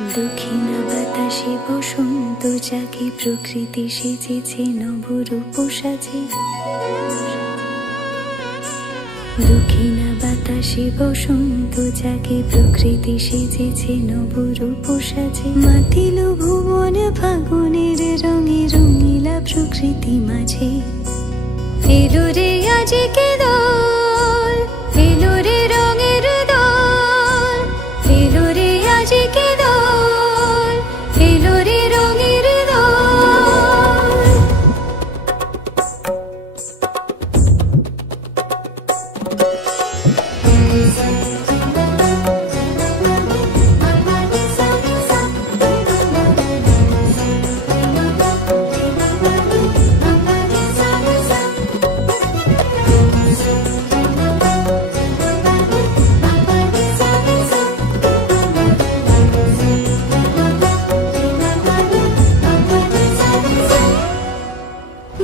দক্ষিণা বাতাসে বসন্ত জাগে, প্রকৃতি সেজেছে নবরূপ সাজে। দক্ষিণা বাতাসে বসন্ত জাগে, প্রকৃতি সেজেছে নবরূপ সাজে। মাতিল ভুবন ফাগুনের রঙে, রঙিলা প্রকৃতি মাঝে। এলো রে আজকে দোল, এলো রে রঙের দোল, এলো রে আজকে দোল, এলো রে রঙের দোল।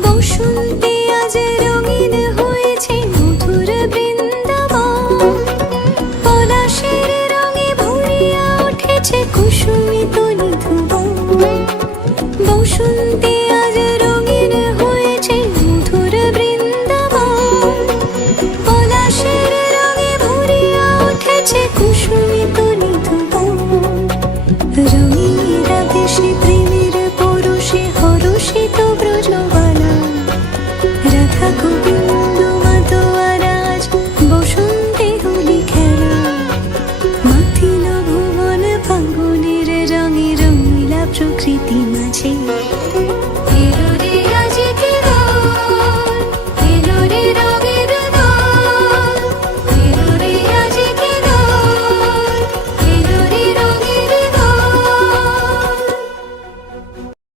বসন্তে আজ রঙিন হয়েছে মধুর বৃন্দাবন, পলাশের রঙে ভরিয়া উঠেছে কুসুমিত নিধুবন। বসন্তে আজ রঙিন হয়েছে মধুর বৃন্দাবন, পলাশের রঙে ভরিয়া উঠেছে কুসুমিত নিধুবন। রঙিনীরা দেশে প্রেমের পরশে হরষিত ব্রজবালা, রাধা গোবিন্দ মাতোয়ারাজ বসন্তে হোলি খেলা। মাতিল ভুবন ফাগুনের রঙে, রঙিলা প্রকৃতি মাঝে।